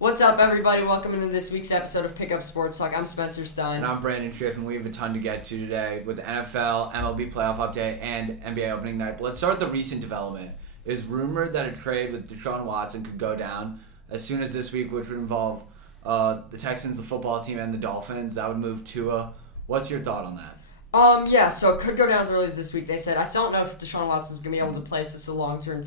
What's up, everybody? Welcome into this week's episode of Pick Up Sports Talk. I'm Spencer Stein. And I'm Brandon Schiff, and we have a ton to get to today with the NFL, Mlb Playoff update, and NBA opening night. But let's start with the recent development. It is rumored that a trade with Deshaun Watson could go down as soon as this week, which would involve the Texans, the football team, and the Dolphins. That would move Tua. What's your thought on that? So it could go down as early as this week. They said, I still don't know if Deshaun Watson's going to be able to play, so it's a long-term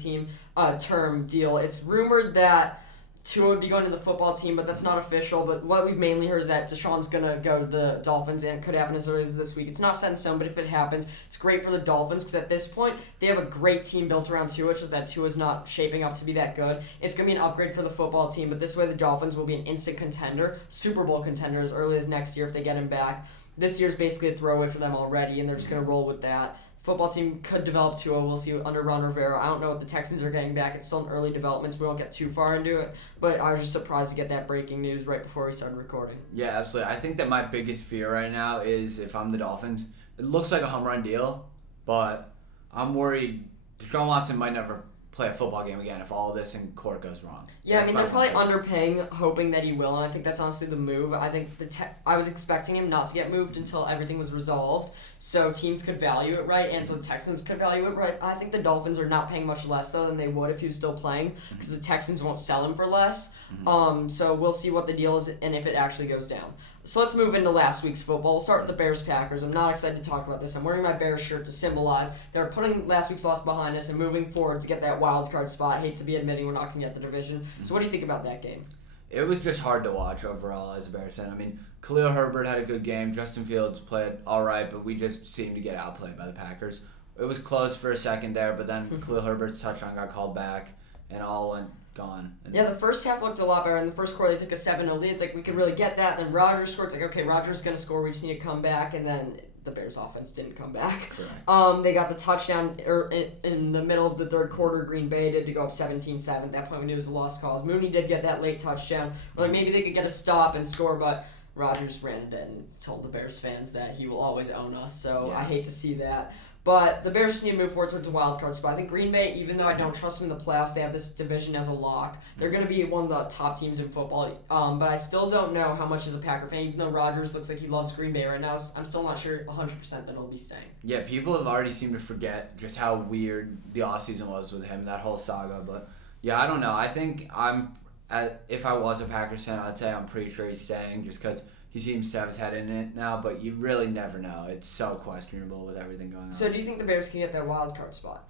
term deal. It's rumored that Tua would be going to the football team, but that's not official. But what we've mainly heard is that Deshaun's going to go to the Dolphins, and it could happen as early as this week. It's not set in stone, but if it happens, it's great for the Dolphins because at this point, they have a great team built around Tua. It's just that Tua's not shaping up to be that good. It's going to be an upgrade for the football team, but this way the Dolphins will be an instant contender, Super Bowl contender as early as next year if they get him back. This year's basically a throwaway for them already, and they're just going to roll with that. Football team could develop Tua. We'll see under Ron Rivera. I don't know what the Texans are getting back. It's still in early developments. We won't get too far into it, but I was just surprised to get that breaking news right before we started recording. Yeah, absolutely. I think that my biggest fear right now is if I'm the Dolphins, it looks like a home run deal, but I'm worried Deshaun Watson might never play a football game again if all this in court goes wrong. Yeah, they're probably underpaying, hoping that he will, and I think that's honestly the move. I think I was expecting him not to get moved until everything was resolved, so teams could value it right, and so the Texans could value it right. I think the Dolphins are not paying much less, though, than they would if he was still playing, because the Texans won't sell him for less. So we'll see what the deal is and if it actually goes down. So let's move into last week's football. We'll start with the Bears-Packers. I'm not excited to talk about this. I'm wearing my Bears shirt to symbolize they're putting last week's loss behind us and moving forward to get that wild card spot. I hate to be admitting we're not going to get the division. So what do you think about that game? It was just hard to watch overall as a Bears fan. I mean, Khalil Herbert had a good game. Justin Fields played all right, but we just seemed to get outplayed by the Packers. It was close for a second there, but then Khalil Herbert's touchdown got called back, and all went gone. Yeah, the first half looked a lot better. In the first quarter, they took a 7-0 lead. It's like we could really get that. Then Rodgers scored. It's like, okay, Rodgers going to score. We just need to come back. And then the Bears offense didn't come back. Correct. They got the touchdown in the middle of the third quarter. Green Bay did to go up 17-7. At that point, we knew it was a lost cause. Mooney did get that late touchdown. Or like maybe they could get a stop and score, but Rodgers ran it and told the Bears fans that he will always own us. So yeah. I hate to see that. But the Bears just need to move forward towards a wild card spot. I think Green Bay, even though I don't trust them in the playoffs, they have this division as a lock. They're going to be one of the top teams in football. But I still don't know how much as a Packer fan, even though Rodgers looks like he loves Green Bay right now, I'm still not sure 100% that he'll be staying. Yeah, people have already seemed to forget just how weird the offseason was with him, that whole saga. But yeah, I don't know. I think if I was a Packers fan, I'd say I'm pretty sure he's staying just because he seems to have his head in it now, but you really never know. It's so questionable with everything going on. So do you think the Bears can get that wild card spot?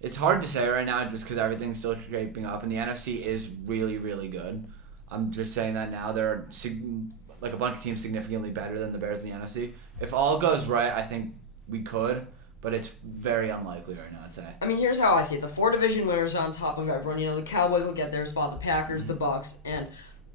It's hard to say right now just because everything's still shaping up, and the NFC is really, really good. I'm just saying that now. There are a bunch of teams significantly better than the Bears in the NFC. If all goes right, I think we could, but it's very unlikely right now, I'd say. I mean, here's how I see it. The 4 division winners on top of everyone. The Cowboys will get their spot, the Packers, the Bucs, and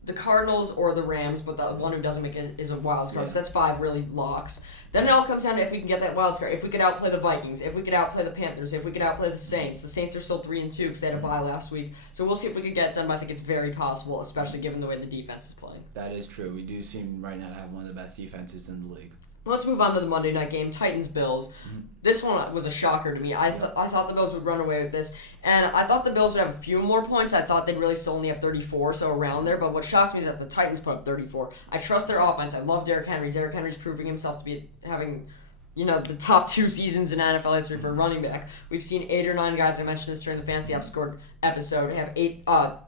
the Cardinals or the Rams, but the one who doesn't make it is a wild card. Yeah. So that's 5 really locks. Then it all comes down to if we can get that wild card. If we could outplay the Vikings, if we could outplay the Panthers, if we could outplay the Saints. The Saints are still 3-2 because they had a bye last week. So we'll see if we can get it done, but I think it's very possible, especially given the way the defense is playing. That is true. We do seem right now to have one of the best defenses in the league. Let's move on to the Monday night game, Titans-Bills. This one was a shocker to me. I thought the Bills would run away with this, and I thought the Bills would have a few more points. I thought they'd really still only have 34, so around there. But what shocked me is that the Titans put up 34. I trust their offense. I love Derrick Henry. Derrick Henry's proving himself to be having the top 2 seasons in NFL history for running back. We've seen 8 or 9 guys, I mentioned this during the Fantasy Outscored episode, have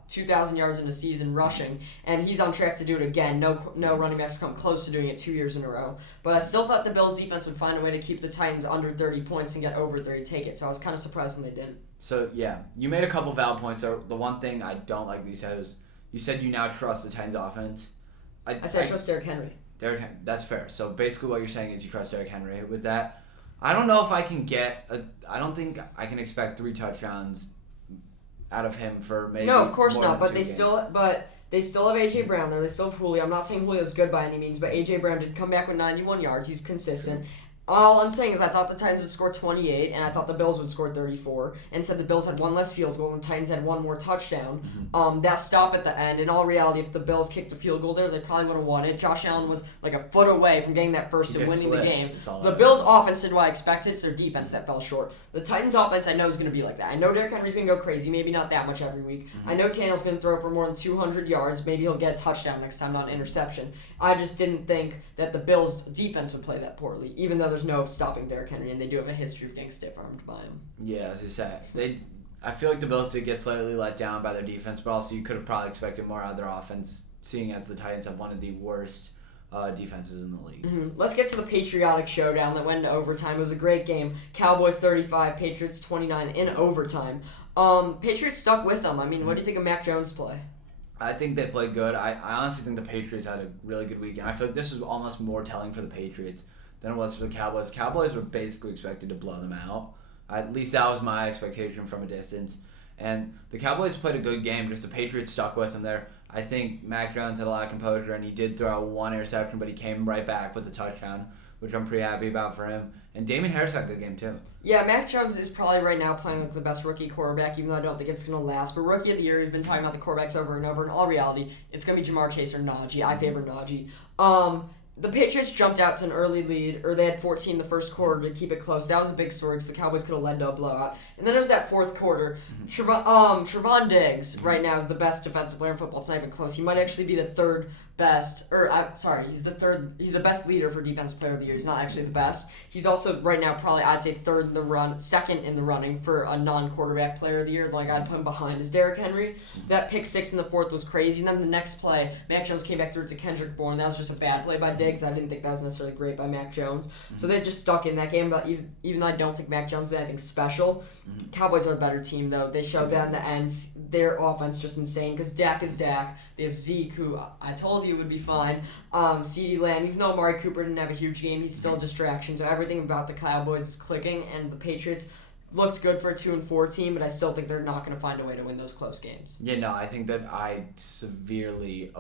2,000 yards in a season rushing, and he's on track to do it again. No running backs come close to doing it 2 years in a row. But I still thought the Bills' defense would find a way to keep the Titans under 30 points and get over 30 to take it, so I was kind of surprised when they didn't. So, yeah, you made a couple valid points. So the one thing I don't like that you said was you said you now trust the Titans' offense. I said I trust Derrick Henry. That's fair. So basically what you're saying is you trust Derrick Henry with that. I don't know if I can I don't think I can expect 3 touchdowns out of him for maybe. No, of course not. But they still have AJ Brown there. They still have Julio. I'm not saying Julio's good by any means, but AJ Brown did come back with 91 yards. He's consistent. All I'm saying is I thought the Titans would score 28, and I thought the Bills would score 34, and said the Bills had one less field goal, and the Titans had one more touchdown. That stop at the end, in all reality, if the Bills kicked a field goal there, they probably would have won it. Josh Allen was like a foot away from getting that first and winning the game. The Bills' offense did what I expected. It's their defense that fell short. The Titans' offense I know is going to be like that. I know Derrick Henry's going to go crazy, maybe not that much every week. I know Tannehill's going to throw for more than 200 yards. Maybe he'll get a touchdown next time, not an interception. I just didn't think that the Bills' defense would play that poorly, even though there's no stopping Derrick Henry, and they do have a history of getting stiff-armed by him. Yeah, as you said, I feel like the Bills did get slightly let down by their defense, but also you could have probably expected more out of their offense, seeing as the Titans have one of the worst defenses in the league. Let's get to the patriotic showdown that went into overtime. It was a great game. Cowboys 35, Patriots 29 in overtime. Patriots stuck with them. I mean, what do you think of Mac Jones' play? I think they played good. I honestly think the Patriots had a really good weekend. I feel like this was almost more telling for the Patriots than it was for the Cowboys. The Cowboys were basically expected to blow them out. At least that was my expectation from a distance. And the Cowboys played a good game, just the Patriots stuck with them there. I think Mac Jones had a lot of composure, and he did throw one interception, but he came right back with the touchdown, which I'm pretty happy about for him. And Damien Harris had a good game, too. Yeah, Mac Jones is probably right now playing like the best rookie quarterback, even though I don't think it's going to last. But Rookie of the Year, we've been talking about the quarterbacks over and over. In all reality, it's going to be Jamar Chase or Najee. I favor Najee. The Patriots jumped out to an early lead, or they had 14 in the first quarter to keep it close. That was a big story because the Cowboys could have led to a blowout. And then it was that fourth quarter. Travon Diggs right now is the best defensive player in football. It's not even close. He might actually be the third best, he's the best leader for Defensive Player of the Year. He's not actually the best. He's also right now probably, I'd say, second in the running for a non-quarterback Player of the Year. Like, I'd put him behind is Derrick Henry. That pick six in the fourth was crazy. And then the next play, Mac Jones came back through it to Kendrick Bourne. That was just a bad play by Diggs. I didn't think that was necessarily great by Mac Jones. So they just stuck in that game. But even though I don't think Mac Jones did anything special, Cowboys are a better team, though. They showed that in the end. Their offense just insane because Dak is Dak. They have Zeke, who I told you would be fine. CeeDee Lamb, even though Amari Cooper didn't have a huge game, he's still a distraction. So everything about the Cowboys is clicking, and the Patriots looked good for a 2-4 team, but I still think they're not going to find a way to win those close games. Yeah, no, I think that I severely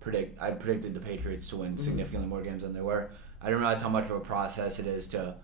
predicted the Patriots to win significantly more games than they were. I didn't realize how much of a process it is to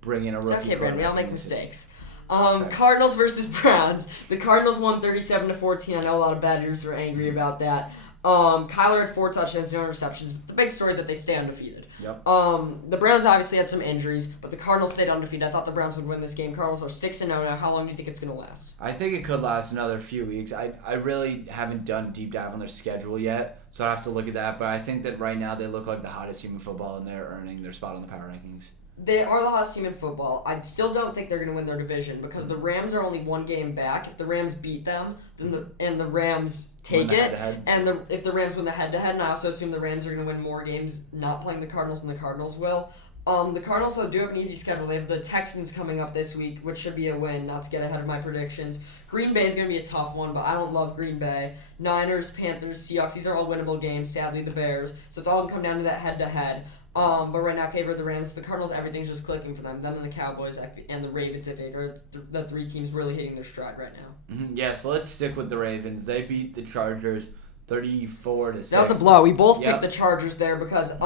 bring in a rookie. It's okay, Brandon. We all make mistakes. Cardinals versus Browns. The Cardinals won 37-14. I know a lot of bettors were angry about that. Kyler had 4 touchdowns, no interceptions. The big story is that they stay undefeated. Yep. The Browns obviously had some injuries, but the Cardinals stayed undefeated. I thought the Browns would win this game. Cardinals are 6-0 now. How long do you think it's going to last? I think it could last another few weeks. I really haven't done a deep dive on their schedule yet, so I have to look at that. But I think that right now they look like the hottest team in football, and they're earning their spot on the power rankings. They are the hottest team in football. I still don't think they're going to win their division because the Rams are only one game back. If the Rams beat them, then the Rams take it, and if the Rams win the head-to-head, and I also assume the Rams are going to win more games not playing the Cardinals than the Cardinals will. The Cardinals do have an easy schedule. They have the Texans coming up this week, which should be a win, not to get ahead of my predictions. Green Bay is going to be a tough one, but I don't love Green Bay. Niners, Panthers, Seahawks, these are all winnable games. Sadly, the Bears. So it's all going to come down to that head-to-head. But right now, I favor the Rams. The Cardinals, everything's just clicking for them. Them and the Cowboys and the Ravens, if they are the 3 teams really hitting their stride right now. Yeah, so let's stick with the Ravens. They beat the Chargers 34-6. That was a blow. We both picked the Chargers there because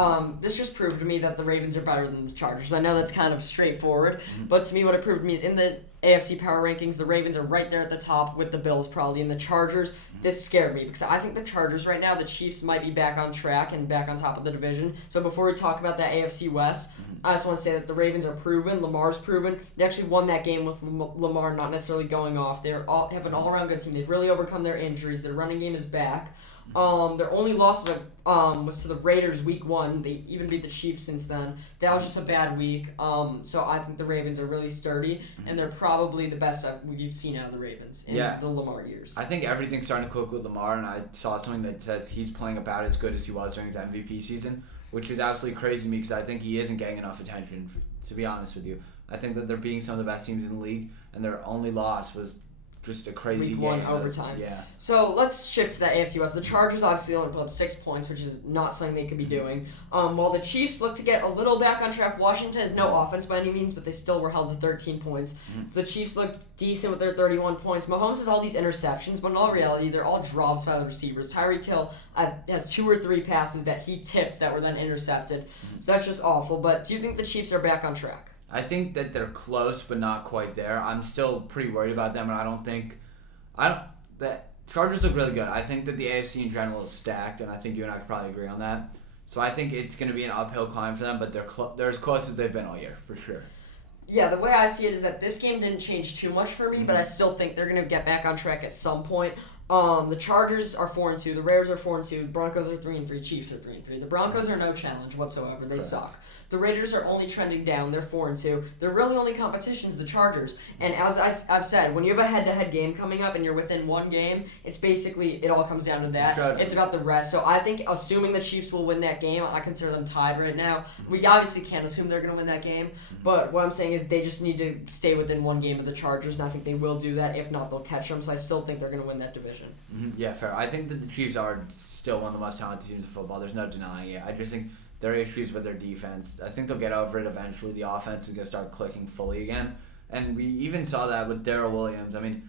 this just proved to me that the Ravens are better than the Chargers. I know that's kind of straightforward, but to me what it proved to me is in the AFC power rankings, the Ravens are right there at the top with the Bills probably, and the Chargers, this scared me because I think the Chargers right now, the Chiefs might be back on track and back on top of the division. So before we talk about that AFC West, I just want to say that the Ravens are proven, Lamar's proven. They actually won that game with Lamar not necessarily going off. They have an all-around good team. They've really overcome their injuries. Their running game is back. Their only losses was to the Raiders week 1. They even beat the Chiefs since then. That was just a bad week. So I think the Ravens are really sturdy, and they're probably the best we've seen out of the Ravens in the Lamar years. I think everything's starting to click with Lamar, and I saw something that says he's playing about as good as he was during his MVP season, which is absolutely crazy to me because I think he isn't getting enough attention, to be honest with you. I think that they're beating some of the best teams in the league, and their only loss was just a crazy Week game. 1 overtime. Yeah. So let's shift to the AFC West. The Chargers obviously only put up 6 points, which is not something they could be doing. While the Chiefs look to get a little back on track, Washington has no offense by any means, but they still were held to 13 points. The Chiefs looked decent with their 31 points. Mahomes has all these interceptions, but in all reality, they're all drops by the receivers. Tyreek Hill has 2 or 3 passes that he tipped that were then intercepted. So that's just awful. But do you think the Chiefs are back on track? I think that they're close, but not quite there. I'm still pretty worried about them, and the Chargers look really good. I think that the AFC in general is stacked, and I think you and I could probably agree on that. So I think it's going to be an uphill climb for them, but they're as close as they've been all year, for sure. Yeah, the way I see it is that this game didn't change too much for me, but I still think they're going to get back on track at some point. The Chargers are 4-2, the Raiders are 4-2, the Broncos are 3-3, Chiefs are 3-3. The Broncos are no challenge whatsoever. They suck. The Raiders are only trending down. They're 4-2. Their really only competition is the Chargers. And as I've said, when you have a head-to-head game coming up and you're within one game, it's basically, it all comes down to that. It's about the rest. So I think, assuming the Chiefs will win that game, I consider them tied right now. We obviously can't assume they're going to win that game, but what I'm saying is they just need to stay within one game of the Chargers, and I think they will do that. If not, they'll catch them. So I still think they're going to win that division. Yeah, fair. I think that the Chiefs are still one of the most talented teams in football. There's no denying it. I just think there are issues with their defense. I think they'll get over it eventually. The offense is going to start clicking fully again. And we even saw that with Darrell Williams. I mean,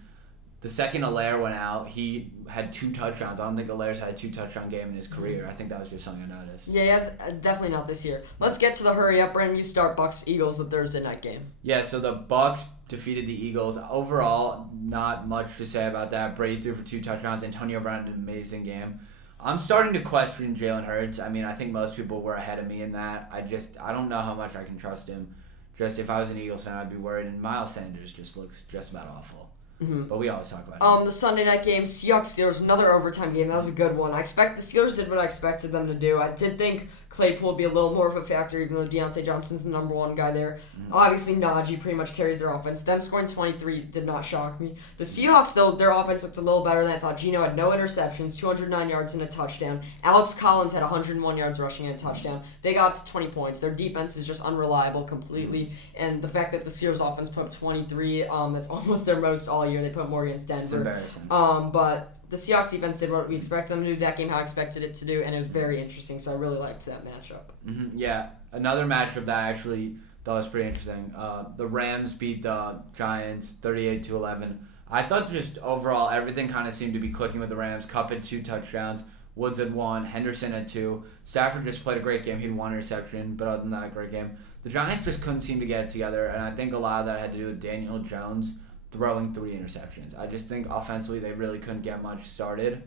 the second Allaire went out, he had 2 touchdowns. I don't think Allaire's had a 2-touchdown game in his career. I think that was just something I noticed. Yeah, he has, definitely not this year. Let's get to the hurry up, Brandon. You start Bucs-Eagles, the Thursday night game. Yeah, so the Bucs defeated the Eagles. Overall, not much to say about that. Brady threw for 2 touchdowns. Antonio Brown had an amazing game. I'm starting to question Jalen Hurts. I mean, I think most people were ahead of me in that. I don't know how much I can trust him. Just if I was an Eagles fan, I'd be worried. And Miles Sanders just looks just about awful. But we always talk about him. The Sunday night game, Seahawks-Steelers, another overtime game. That was a good one. The Steelers did what I expected them to do. I did think Claypool would be a little more of a factor, even though Deontay Johnson's the number 1 guy there. Obviously, Najee pretty much carries their offense. Them scoring 23 did not shock me. The Seahawks, though, their offense looked a little better than I thought. Geno had no interceptions, 209 yards and a touchdown. Alex Collins had 101 yards rushing and a touchdown. They got up to 20 points. Their defense is just unreliable completely. And the fact that the Steelers offense put up 23, that's almost their most all year. They put more against Denver. It's embarrassing. But the Seahawks defense did what we expected them to do that game, how I expected it to do, and it was very interesting, so I really liked that matchup. Yeah, another matchup that I actually thought was pretty interesting. The Rams beat the Giants 38-11. I thought just overall everything kind of seemed to be clicking with the Rams. Kupp had 2 touchdowns, Woods had 1, Henderson had 2. Stafford just played a great game. He had 1 interception, but other than that, a great game. The Giants just couldn't seem to get it together, and I think a lot of that had to do with Daniel Jones throwing 3 interceptions. I just think offensively they really couldn't get much started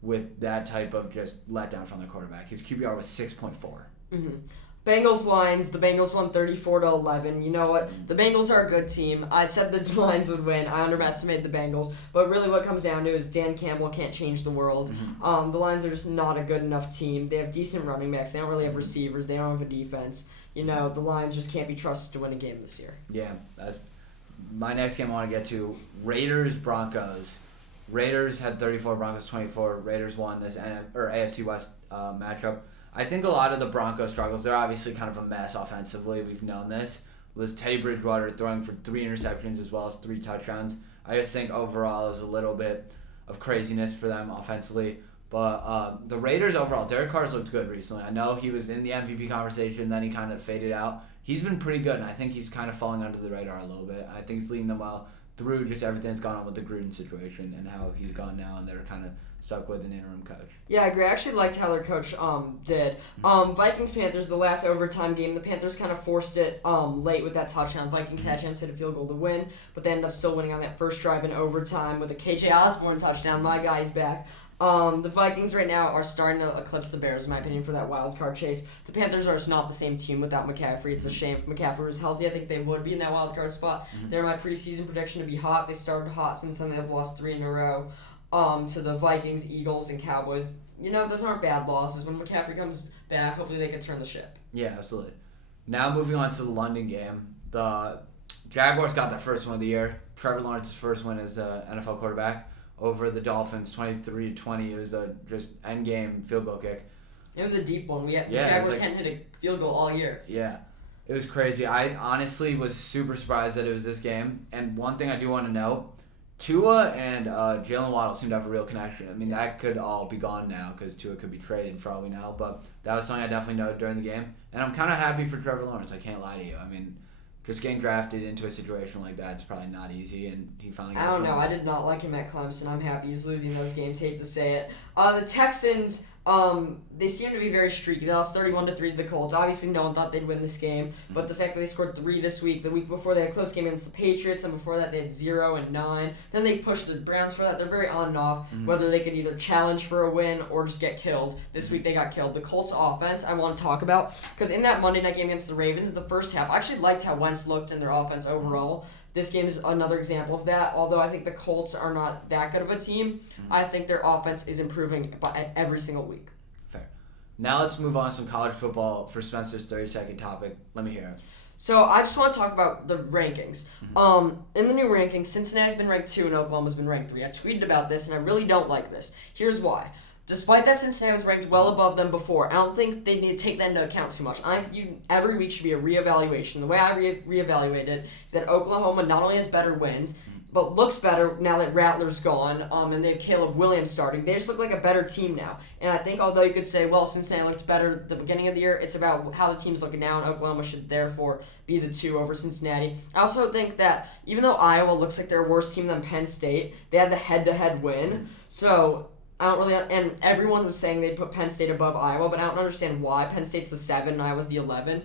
with that type of just letdown from the quarterback. His QBR was 6.4. Bengals Lions. The Bengals won 34-11. You know what? The Bengals are a good team. I said the Lions would win. I underestimated the Bengals. But really what it comes down to is Dan Campbell can't change the world. The Lions are just not a good enough team. They have decent running backs. They don't really have receivers. They don't have a defense. You know, the Lions just can't be trusted to win a game this year. Yeah, my next game I want to get to, Raiders-Broncos. Raiders had 34, Broncos 24. Raiders won this AFC West matchup. I think a lot of the Broncos struggles, they're obviously kind of a mess offensively. We've known this. Was Teddy Bridgewater throwing for 3 interceptions as well as 3 touchdowns. I just think overall is a little bit of craziness for them offensively. But the Raiders overall, Derek Carr's looked good recently. I know he was in the MVP conversation, then he kind of faded out. He's been pretty good, and I think he's kind of falling under the radar a little bit. I think he's leading them well through just everything that's gone on with the Gruden situation and how he's gone now, and they're kind of stuck with an interim coach. Yeah, I agree. I actually liked how their coach did. Vikings-Panthers, the last overtime game, the Panthers kind of forced it late with that touchdown. Vikings had a chance to hit a field goal to win, but they ended up still winning on that first drive in overtime with a KJ Osborne touchdown. My guy's back. The Vikings right now are starting to eclipse the Bears, in my opinion, for that wild card chase. The Panthers are just not the same team without McCaffrey. It's a shame. If McCaffrey was healthy, I think they would be in that wild card spot. They're my preseason prediction to be hot. They started hot since then. They've lost 3 in a row to the Vikings, Eagles, and Cowboys. You know, those aren't bad losses. When McCaffrey comes back, hopefully they can turn the ship. Yeah, absolutely. Now moving on to the London game. The Jaguars got their first win of the year. Trevor Lawrence's first win as an NFL quarterback over the Dolphins, 23-20. It was a just end-game field goal kick. It was a deep one. The Jaguars hadn't hit a field goal all year. Yeah. It was crazy. I honestly was super surprised that it was this game. And one thing I do want to note, Tua and Jalen Waddle seem to have a real connection. I mean, that could all be gone now because Tua could be traded for all we know. But that was something I definitely noted during the game. And I'm kind of happy for Trevor Lawrence. I can't lie to you. I mean, just getting drafted into a situation like that is probably not easy. And he finally got I don't know. I did not like him at Clemson. I'm happy he's losing those games. Hate to say it. The Texans... they seem to be very streaky. They lost 31-3 to the Colts. Obviously, no one thought they'd win this game, but the fact that they scored 3 this week, the week before they had a close game against the Patriots, and before that they had 0 and 9. Then they pushed the Browns for that. They're very on and off, whether they could either challenge for a win or just get killed. This week they got killed. The Colts offense I want to talk about, because in that Monday night game against the Ravens, the first half, I actually liked how Wentz looked in their offense overall. This game is another example of that. Although I think the Colts are not that good of a team, I think their offense is improving every single week. Fair. Now let's move on to some college football for Spencer's 30-second topic. Let me hear it. So I just want to talk about the rankings. In the new rankings, Cincinnati's been ranked 2 and Oklahoma's been ranked 3. I tweeted about this and I really don't like this. Here's why. Despite that Cincinnati was ranked well above them before, I don't think they need to take that into account too much. I think every week should be a reevaluation. The way I reevaluate it is that Oklahoma not only has better wins, but looks better now that Rattler's gone, and they have Caleb Williams starting. They just look like a better team now. And I think although you could say, well, Cincinnati looked better at the beginning of the year, it's about how the team's looking now, and Oklahoma should therefore be the 2 over Cincinnati. I also think that even though Iowa looks like they're a worse team than Penn State, they had the head-to-head win. So I don't really, and everyone was saying they'd put Penn State above Iowa, but I don't understand why. Penn State's the 7 and Iowa's the 11,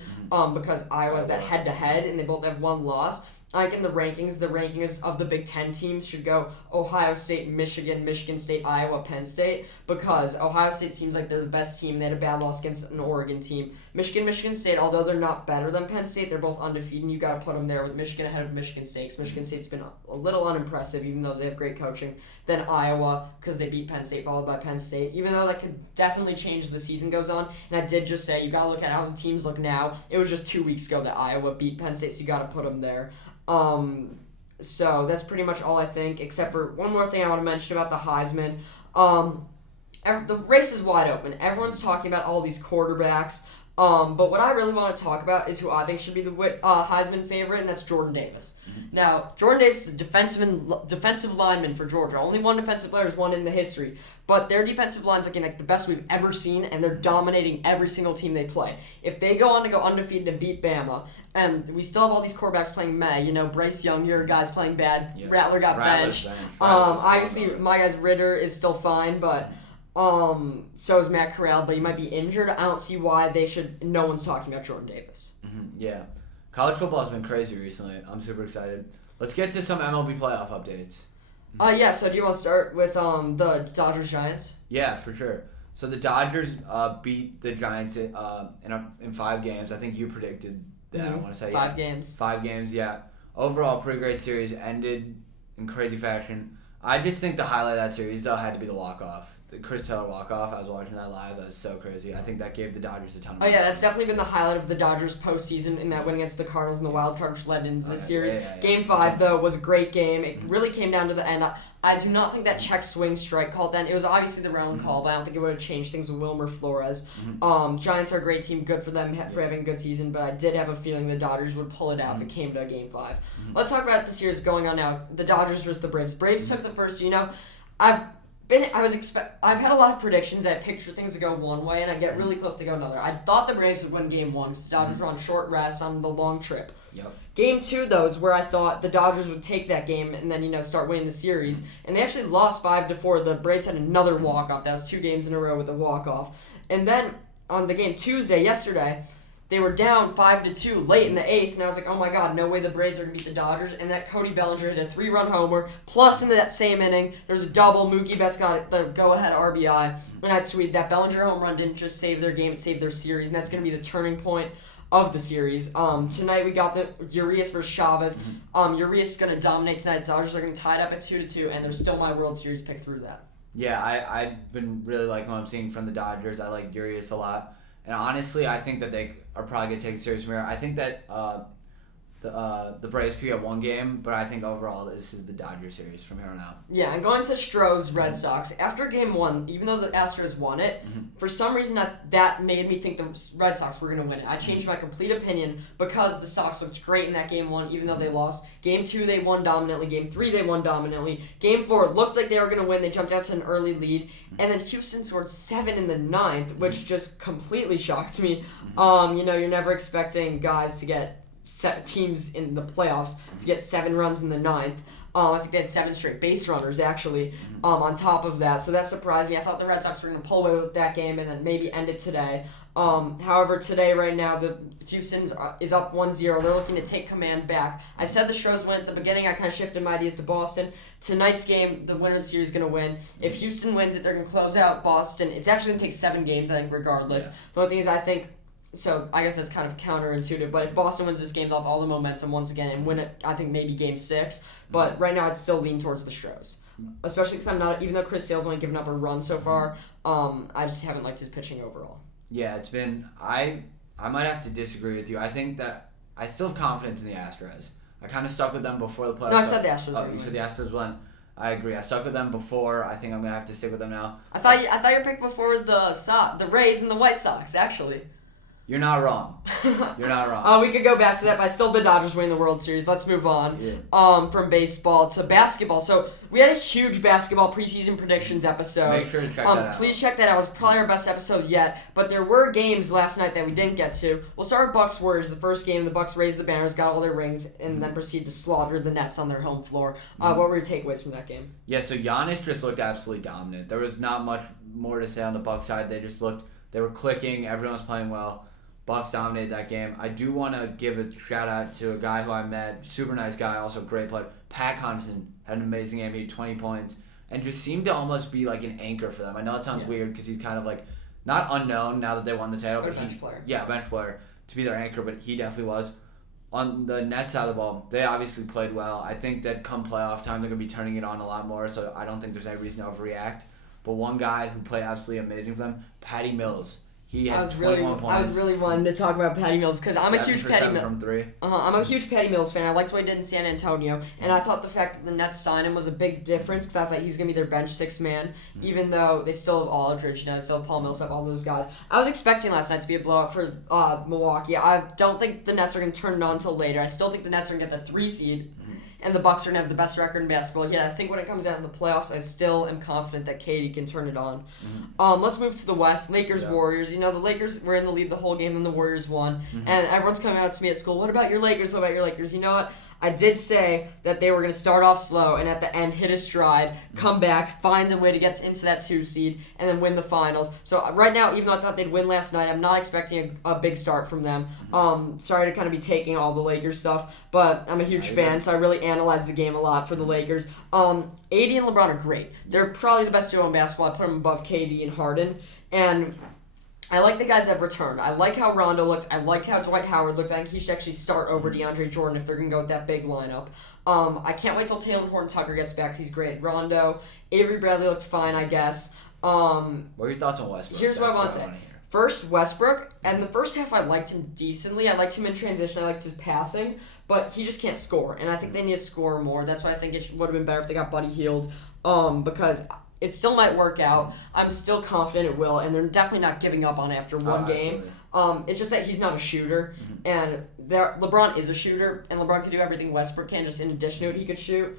because Iowa's that head-to-head, and they both have 1 loss. Like in the rankings of the Big Ten teams should go Ohio State, Michigan State, Iowa, Penn State, because Ohio State seems like they're the best team. They had a bad loss against an Oregon team. Michigan State, although they're not better than Penn State, they're both undefeated, and you got to put them there with Michigan ahead of Michigan State, because Michigan State's been a little unimpressive, even though they have great coaching. Then Iowa, because they beat Penn State, followed by Penn State, even though that could definitely change as the season goes on. And I did just say, you got to look at how the teams look now. It was just 2 weeks ago that Iowa beat Penn State, so you got to put them there. So that's pretty much all I think, except for one more thing I want to mention about the Heisman. The race is wide open. Everyone's talking about all these quarterbacks. But what I really want to talk about is who I think should be the Heisman favorite, and that's Jordan Davis. Now, Jordan Davis is a defensive lineman for Georgia. Only one defensive player has won in the history. But their defensive line's looking like the best we've ever seen, and they're dominating every single team they play. If they go on to go undefeated and beat Bama, and we still have all these quarterbacks playing meh, Bryce Young, your guy's playing bad, yeah. Rattler got benched. Obviously, my guy's Ritter is still fine, but so is Matt Corral, but he might be injured. I don't see why no one's talking about Jordan Davis. Yeah. College football has been crazy recently. I'm super excited. Let's get to some MLB playoff updates. So do you want to start with the Dodgers Giants? Yeah, for sure. So the Dodgers beat the Giants in 5 games. I think you predicted that. I want to say 5 games. 5 games, yeah. Overall, pretty great series. Ended in crazy fashion. I just think the highlight of that series, though, had to be the walk-off. The Chris Taylor walk-off. I was watching that live. That was so crazy. I think that gave the Dodgers a ton of yeah, that's definitely been the highlight of the Dodgers postseason in that win against the Cardinals in the wild card, which led into the series. Yeah. Game 5, though, was a great game. It really came down to the end. I do not think that check swing strike call then. It was obviously the wrong call, but I don't think it would have changed things with Wilmer Flores. Giants are a great team, good for them for having a good season, but I did have a feeling the Dodgers would pull it out if it came to Game 5. Let's talk about the series going on now. The Dodgers versus the Braves. Braves took the first. I've had a lot of predictions that I picture things to go one way, and I get really close to go another. I thought the Braves would win Game 1 because the Dodgers were on short rest on the long trip. Yep. Game 2, though, is where I thought the Dodgers would take that game and then, start winning the series. And they actually lost 5-4. The Braves had another walk-off. That was 2 games in a row with a walk-off. And then on the game Tuesday, yesterday, they were down 5-2 late in the 8th, and I was like, oh my god, no way the Braves are going to beat the Dodgers. And that Cody Bellinger hit a 3-run homer, plus in that same inning, there's a double. Mookie Betts got the go-ahead RBI. And I tweeted that Bellinger home run didn't just save their game, it saved their series, and that's going to be the turning point of the series. Tonight we got the Urias versus Chavez. Urias is going to dominate tonight. The Dodgers are going to tie it up at 2-2, and there's still my World Series pick through that. Yeah, I've been really liking what I'm seeing from the Dodgers. I like Urias a lot. And honestly, I think that they are probably going to take a series from here. I think that the Braves could get one game, but I think overall this is the Dodger series from here on out. Yeah, and going to Stroh's Red Sox, after game one, even though the Astros won it, for some reason that made me think the Red Sox were going to win it. I changed my complete opinion because the Sox looked great in that game one, even though they lost. Game 2, they won dominantly. Game 3, they won dominantly. Game 4, looked like they were going to win. They jumped out to an early lead. And then Houston scored 7 in the 9th, which just completely shocked me. You're never expecting guys to get teams in the playoffs to get 7 runs in the 9th. I think they had 7 straight base runners, actually, on top of that. So that surprised me. I thought the Red Sox were going to pull away with that game and then maybe end it today. However, today, right now, the Houston is up 1-0. They're looking to take command back. I said the Stros win at the beginning. I kind of shifted my ideas to Boston. Tonight's game, the winner of the series is going to win. If Houston wins it, they're going to close out Boston. It's actually going to take 7 games, I think, regardless. Yeah. The only thing is, I think... So, I guess that's kind of counterintuitive, but if Boston wins this game, they'll have all the momentum once again and win it, I think, maybe Game 6. But right now, I'd still lean towards the Stros. Especially because I'm not, even though Chris Sale's only given up a run so far, I just haven't liked his pitching overall. Yeah, it's been, I might have to disagree with you. I think that I still have confidence in the Astros. I kind of stuck with them before the playoffs. No, I said the Astros. Oh, you said the Astros won. I agree. I stuck with them before. I think I'm going to have to stick with them now. I thought your pick before was the Rays and the White Sox, actually. You're not wrong. You're not wrong. We could go back to that, but I still did Dodgers winning the World Series. Let's move on from baseball to basketball. So we had a huge basketball preseason predictions episode. Make sure to check that out. Please check that out. It was probably our best episode yet, but there were games last night that we didn't get to. We'll start with Bucks Warriors. The first game, the Bucks raised the banners, got all their rings, and then proceed to slaughter the Nets on their home floor. What were your takeaways from that game? Yeah, so Giannis just looked absolutely dominant. There was not much more to say on the Bucks side. They were clicking. Everyone was playing well. Bucks dominated that game. I do want to give a shout out to a guy who I met, super nice guy, also great player. Pat Connaughton had an amazing game. He had 20 points and just seemed to almost be like an anchor for them. I know it sounds weird because he's kind of like not unknown now that they won the title. But bench player. Yeah, bench player to be their anchor, but he definitely was. On the Nets side of the ball, they obviously played well. I think that come playoff time, they're going to be turning it on a lot more, so I don't think there's any reason to overreact. But one guy who played absolutely amazing for them, Patty Mills. He had 21 points. I was really wanting to talk about Patty Mills because I'm a huge Patty Mills. From 3. I'm a huge Patty Mills fan. I liked what he did in San Antonio, and I thought the fact that the Nets signed him was a big difference because I thought he's gonna be their bench 6 man. Even though they still have Aldridge, they still have Paul Millsap, all those guys. I was expecting last night to be a blowout for Milwaukee. I don't think the Nets are gonna turn it on until later. I still think the Nets are gonna get the 3 seed. And the Bucks are going to have the best record in basketball. Yeah, I think when it comes down to the playoffs, I still am confident that KD can turn it on. Let's move to the West. Lakers-Warriors. You know, the Lakers were in the lead the whole game, and the Warriors won. And everyone's coming out to me at school, what about your Lakers? What about your Lakers? You know what? I did say that they were going to start off slow and at the end hit a stride, come back, find a way to get into that 2 seed, and then win the finals. So right now, even though I thought they'd win last night, I'm not expecting a big start from them. Sorry to kind of be taking all the Lakers stuff, but I'm a huge fan, so I really analyzed the game a lot for the Lakers. AD and LeBron are great. They're probably the best duo in basketball. I put them above KD and Harden, and I like the guys that have returned. I like how Rondo looked. I like how Dwight Howard looked. I think he should actually start over DeAndre Jordan if they're going to go with that big lineup. I can't wait till Taylor Horton-Tucker gets back because he's great. Rondo, Avery Bradley looked fine, I guess. What are your thoughts on Westbrook? Here's what I want to say. First, Westbrook, and the first half I liked him decently. I liked him in transition. I liked his passing, but he just can't score, and I think they need to score more. That's why I think it would have been better if they got Buddy Hield, because it still might work out. I'm still confident it will, and they're definitely not giving up on it after one game. It's just that he's not a shooter, and LeBron is a shooter, and LeBron can do everything Westbrook can, just in addition to it, he could shoot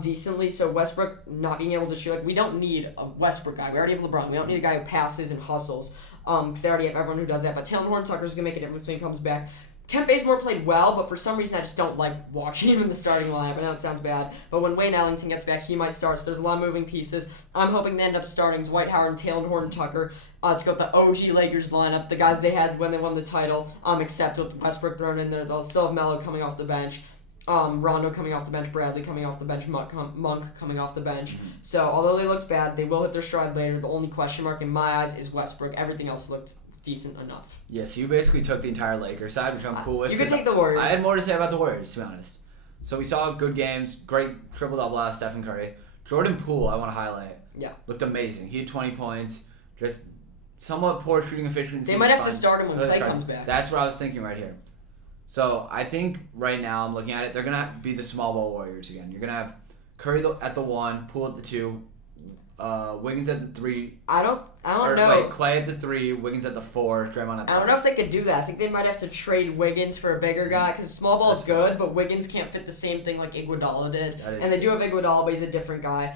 decently. So Westbrook not being able to shoot, we don't need a Westbrook guy. We already have LeBron. We don't need a guy who passes and hustles, because they already have everyone who does that. But Taylor Horton-Tucker's going to make a difference when he comes back. Kent Bazemore played well, but for some reason I just don't like watching him in the starting lineup. I know it sounds bad, but when Wayne Ellington gets back, he might start, so there's a lot of moving pieces. I'm hoping they end up starting Dwight Howard and Taylor Horton-Tucker to go with the OG Lakers lineup, the guys they had when they won the title, except with Westbrook thrown in there. They'll still have Melo coming off the bench. Rondo coming off the bench, Bradley coming off the bench, Monk coming off the bench. So although they looked bad, they will hit their stride later. The only question mark in my eyes is Westbrook. Everything else looked decent enough. Yeah, so you basically took the entire Lakers side, which I'm cool with. You could take the Warriors. I had more to say about the Warriors, to be honest. So we saw good games, great triple-double out of Stephen Curry. Jordan Poole, I want to highlight. Yeah. Looked amazing. He had 20 points, just somewhat poor shooting efficiency. They might have to start him when Clay comes back. That's what I was thinking right here. So I think right now I'm looking at it, they're going to be the small ball warriors again. You're going to have Curry at the 1, Poole at the 2, Wiggins at the 3. I don't know. Wait, Clay at the 3, Wiggins at the 4, Draymond at the 5. I don't know if they could do that. I think they might have to trade Wiggins for a bigger guy because small ball is good, but Wiggins can't fit the same thing like Iguodala did. And they do have Iguodala, but he's a different guy.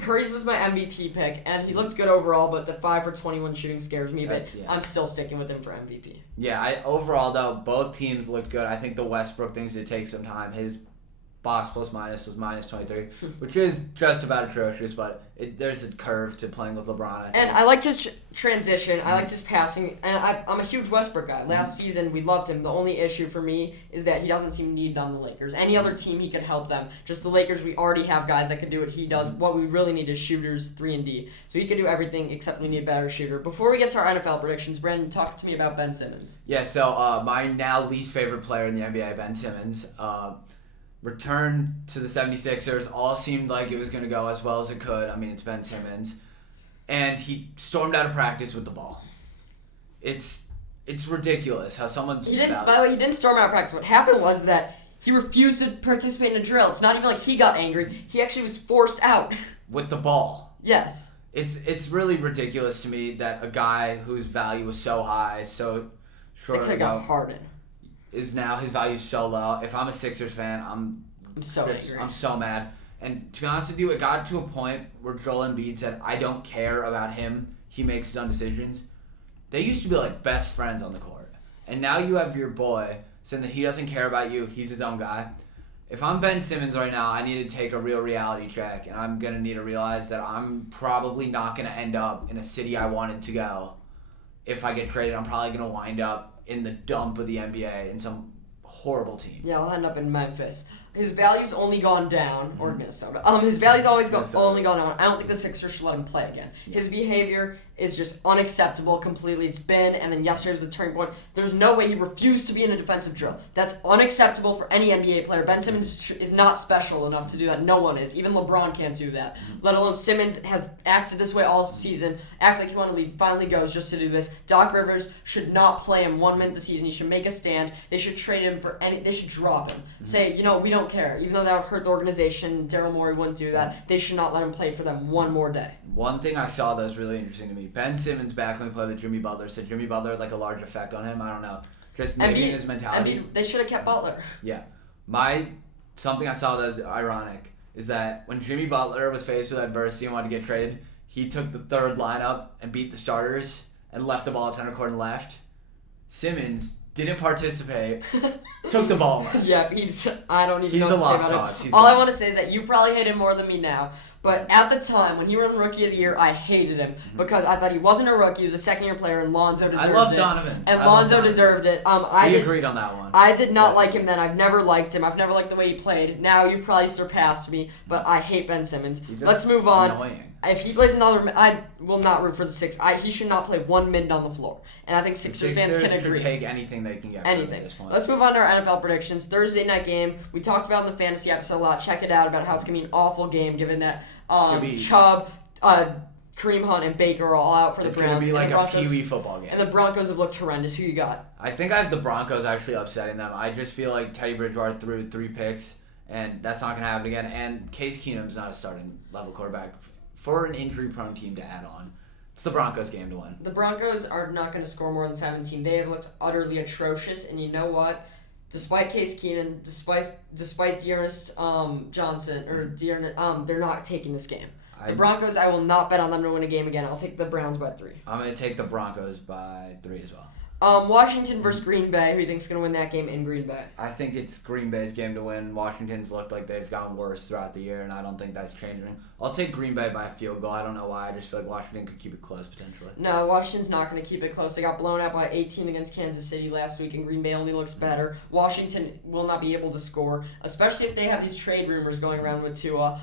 Curry's was my MVP pick, and he looked good overall, but the 5 for 21 shooting scares me. But I'm still sticking with him for MVP. Yeah, overall though, both teams looked good. I think the Westbrook thing's to take some time. His box plus minus was minus 23, which is just about atrocious, but there's a curve to playing with LeBron, I think. And I liked his transition. I liked his passing. And I'm a huge Westbrook guy. Last season, we loved him. The only issue for me is that he doesn't seem needed on the Lakers. Any other team, he could help them. Just the Lakers, we already have guys that can do what he does. What we really need is shooters, 3 and D. So he can do everything except we need a better shooter. Before we get to our NFL predictions, Brandon, talk to me about Ben Simmons. Yeah, so my now least favorite player in the NBA, Ben Simmons, returned to the 76ers. All seemed like it was going to go as well as it could. I mean, it's Ben Simmons. And he stormed out of practice with the ball. It's ridiculous how someone's... By the way, he didn't storm out of practice. What happened was that he refused to participate in a drill. It's not even like he got angry. He actually was forced out. With the ball. Yes. It's really ridiculous to me that a guy whose value was so high, so short ago... They could have got Harden. Is now his value so low. If I'm a Sixers fan, I'm so angry. I'm so mad. And to be honest with you, it got to a point where Joel Embiid said, I don't care about him. He makes his own decisions. They used to be like best friends on the court. And now you have your boy saying that he doesn't care about you. He's his own guy. If I'm Ben Simmons right now, I need to take a real reality check. And I'm going to need to realize that I'm probably not going to end up in a city I wanted to go. If I get traded, I'm probably going to wind up in the dump of the NBA in some horrible team. Yeah, I'll end up in Memphis. His value's only gone down, or Minnesota. His value's only gone down. I don't think the Sixers should let him play again. Yeah. His behavior is just unacceptable completely. It's been, and then yesterday was the turning point. There's no way he refused to be in a defensive drill. That's unacceptable for any NBA player. Ben Simmons is not special enough to do that. No one is. Even LeBron can't do that. Let alone Simmons has acted this way all season, acts like he wanted to leave, finally goes just to do this. Doc Rivers should not play him 1 minute this season. He should make a stand. They should trade him they should drop him. Say, we don't care. Even though that would hurt the organization, Daryl Morey wouldn't do that. They should not let him play for them one more day. One thing I saw that was really interesting to me, Ben Simmons back when he played with Jimmy Butler said Jimmy Butler had like a large effect on him. I don't know. Just maybe in his mentality. They should have kept Butler. Yeah. Something I saw that was ironic is that when Jimmy Butler was faced with adversity and wanted to get traded, he took the third lineup and beat the starters and left the ball at center court and left. Simmons didn't participate, took the ball and left. Yeah, I don't even know what to say about him. All I want to say is that you probably hate him more than me now. But at the time, when he won Rookie of the Year, I hated him because I thought he wasn't a rookie. He was a second-year player, and Lonzo deserved it. I love Donovan. And Lonzo deserved it. We agreed on that one. I did not like him then. I've never liked him. I've never liked the way he played. Now you've probably surpassed me, but I hate Ben Simmons. Let's move on. Annoying. If he plays another, I will not root for the Sixers. He should not play 1 minute on the floor. And I think Sixers fans can agree. Should take anything they can get at this point. Let's move on to our NFL predictions. Thursday night game. We talked about in the fantasy episode a lot. Check it out about how it's going to be an awful game given that Chubb, Kareem Hunt, and Baker are all out for the Browns. It's going to be like a Pee-wee football game. And the Broncos have looked horrendous. Who you got? I think I have the Broncos actually upsetting them. I just feel like Teddy Bridgewater threw 3 picks, and that's not going to happen again. And Case Keenum's not a starting level quarterback for an injury-prone team to add on. It's the Broncos' game to win. The Broncos are not going to score more than 17. They have looked utterly atrocious, and you know what? Despite Case Keenum, despite Dearest Johnson, they're not taking this game. The Broncos, I will not bet on them to win a game again. I'll take the Browns by 3. I'm going to take the Broncos by 3 as well. Washington versus Green Bay. Who do you think is going to win that game in Green Bay? I think it's Green Bay's game to win. Washington's looked like they've gotten worse throughout the year, and I don't think that's changing. I'll take Green Bay by a field goal. I don't know why. I just feel like Washington could keep it close potentially. No, Washington's not going to keep it close. They got blown out by 18 against Kansas City last week, and Green Bay only looks better. Washington will not be able to score, especially if they have these trade rumors going around with Tua.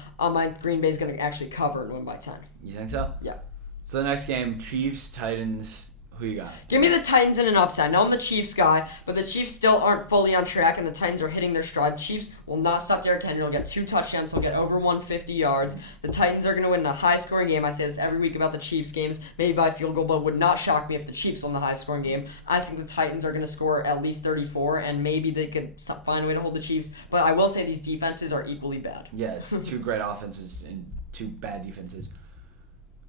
Green Bay's going to actually cover and win by 10. You think so? Yeah. So the next game, Chiefs, Titans. Who you got? Give me the Titans in an upset. I know I'm the Chiefs guy, but the Chiefs still aren't fully on track, and the Titans are hitting their stride. Chiefs will not stop Derrick Henry. He'll get 2 touchdowns. He'll get over 150 yards. The Titans are going to win a high-scoring game. I say this every week about the Chiefs games, maybe by field goal, but it would not shock me if the Chiefs won the high-scoring game. I think the Titans are going to score at least 34, and maybe they could find a way to hold the Chiefs. But I will say these defenses are equally bad. Yeah, it's 2 great offenses and 2 bad defenses.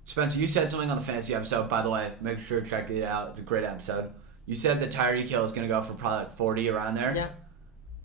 Spencer, you said something on the fantasy episode, by the way. Make sure to check it out. It's a great episode. You said that Tyreek Hill is going to go for probably 40 around there. Yeah.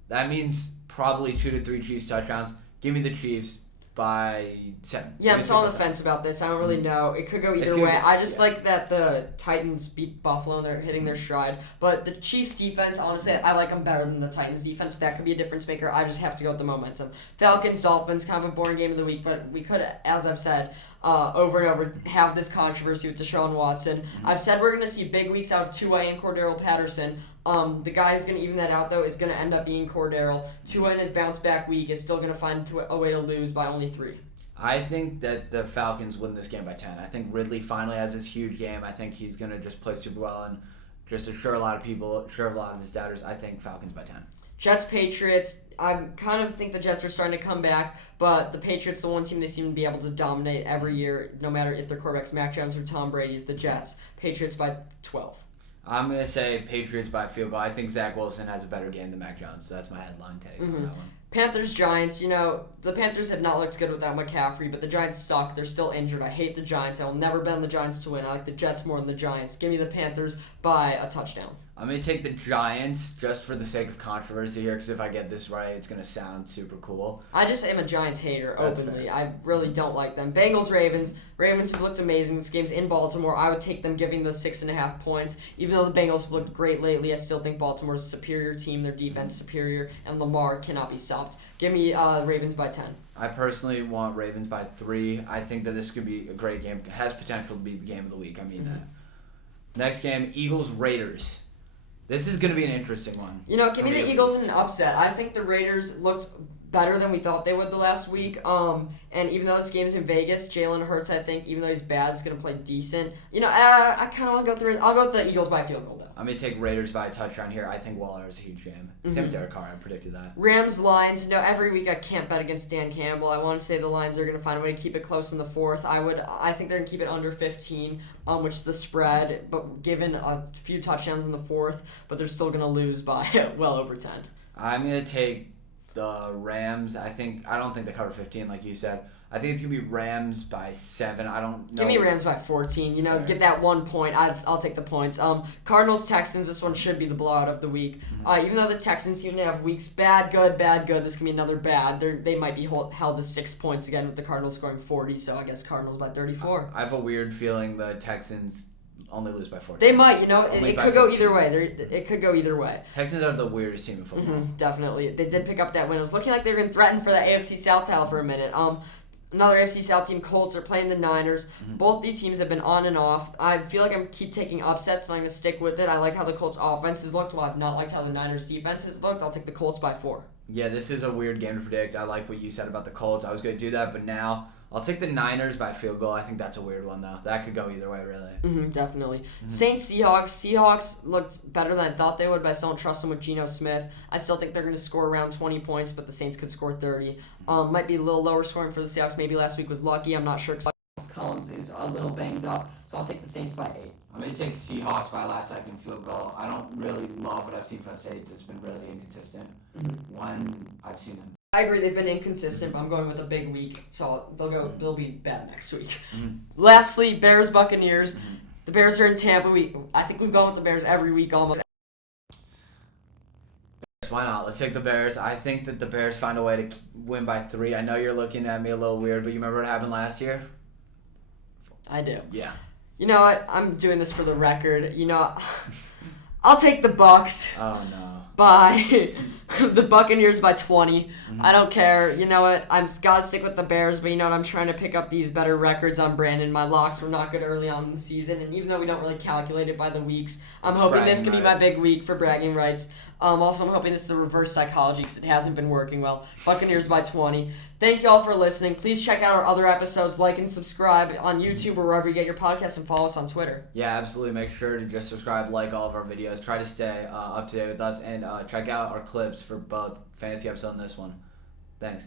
That means probably 2 to 3 Chiefs touchdowns. Give me the Chiefs by 7. Yeah, I'm still on the fence about this. I don't really know. It could go either way. I just like that the Titans beat Buffalo and they're hitting their stride. But the Chiefs' defense, honestly, I like them better than the Titans' defense. That could be a difference maker. I just have to go with the momentum. Falcons, Dolphins, kind of a boring game of the week, but we could, as I've said, over and over, have this controversy with Deshaun Watson. I've said we're going to see big weeks out of Tua and Cordero Patterson. The guy who's going to even that out, though, is going to end up being Cordero. Tua in his bounce-back week is still going to find a way to lose by only 3. I think that the Falcons win this game by 10. I think Ridley finally has this huge game. I think he's going to just play super well and just assure a lot of his doubters. I think Falcons by 10. Jets, Patriots, I kind of think the Jets are starting to come back, but the Patriots, the one team they seem to be able to dominate every year, no matter if their quarterback's Mac Jones or Tom Brady, is the Jets. Patriots by 12. I'm going to say Patriots by field goal. I think Zach Wilson has a better game than Mac Jones. So that's my headline take on that one. Panthers, Giants, the Panthers have not looked good without McCaffrey, but the Giants suck. They're still injured. I hate the Giants. I will never bet on the Giants to win. I like the Jets more than the Giants. Give me the Panthers by a touchdown. I'm going to take the Giants just for the sake of controversy here, because if I get this right, it's going to sound super cool. I just am a Giants hater openly. Fair. I really don't like them. Bengals, Ravens. Ravens have looked amazing. This game's in Baltimore. I would take them giving the 6.5 points. Even though the Bengals have looked great lately, I still think Baltimore's a superior team. Their defense is superior, and Lamar cannot be stopped. Give me Ravens by 10. I personally want Ravens by 3. I think that this could be a great game. It has potential to be the game of the week. I mean that. Next game, Eagles-Raiders. This is going to be an interesting one. Give me the Eagles in an upset. I think the Raiders looked better than we thought they would the last week. And even though this game's in Vegas, Jalen Hurts, I think, even though he's bad, is going to play decent. I kind of want to go through it. I'll go with the Eagles by field goal, though. I'm going to take Raiders by a touchdown here. I think Waller is a huge game. Same with Derek Carr. I predicted that. Rams, Lions. Every week I can't bet against Dan Campbell. I want to say the Lions are going to find a way to keep it close in the fourth. I think they're going to keep it under 15, which is the spread, but given a few touchdowns in the fourth, but they're still going to lose by well over 10. I'm going to take the Rams. I don't think they cover 15 like you said. I think it's going to be Rams by 7. I don't know. Give me Rams by 14. Get that 1 point. I'll take the points. Cardinals, Texans, this one should be the blowout of the week. Even though the Texans seem to have weeks bad, good, this can be another bad. They might be held to 6 points again with the Cardinals scoring 40, so I guess Cardinals by 34. I have a weird feeling the Texans only lose by 14. They might, it could go either way. It could go either way. Texans are the weirdest team in football. Definitely. They did pick up that win. It was looking like they were going to threaten for that AFC South title for a minute. Another AFC South team, Colts, are playing the Niners. Both these teams have been on and off. I feel like I'm keep taking upsets, and I'm going to stick with it. I like how the Colts offense has looked, while I've not liked how the Niners defense has looked. I'll take the Colts by 4. Yeah, this is a weird game to predict. I like what you said about the Colts. I was going to do that, but now I'll take the Niners by field goal. I think that's a weird one, though. That could go either way, really. Definitely. Saints, Seahawks. Seahawks looked better than I thought they would, but I still don't trust them with Geno Smith. I still think they're going to score around 20 points, but the Saints could score 30. Might be a little lower scoring for the Seahawks. Maybe last week was lucky. I'm not sure because Collins is a little banged up, so I'll take the Saints by 8. I'm going to take Seahawks by a last-second field goal. I don't really love what I've seen from the Saints. It's been really inconsistent when I've seen them. I agree, they've been inconsistent, but I'm going with a big week, so they'll be bad next week. Lastly, Bears, Buccaneers. The Bears are in Tampa. I think we've gone with the Bears every week almost. Why not? Let's take the Bears. I think that the Bears find a way to win by 3. I know you're looking at me a little weird, but you remember what happened last year? I do. Yeah. You know what? I'm doing this for the record. I'll take the Bucs. Oh, no. By the Buccaneers by 20. Mm-hmm. I don't care. You know what? I'm gotta stick with the Bears, but you know what? I'm trying to pick up these better records on Brandon. My locks were not good early on in the season, and even though we don't really calculate it by the weeks, I'm hoping this could be my big week for bragging rights. Also, I'm hoping this is the reverse psychology because it hasn't been working well. Buccaneers by 20. Thank you all for listening. Please check out our other episodes, like and subscribe on YouTube or wherever you get your podcasts, and follow us on Twitter. Yeah, absolutely. Make sure to just subscribe, like all of our videos. Try to stay up to date with us, and check out our clips for both fantasy episode and this one. Thanks.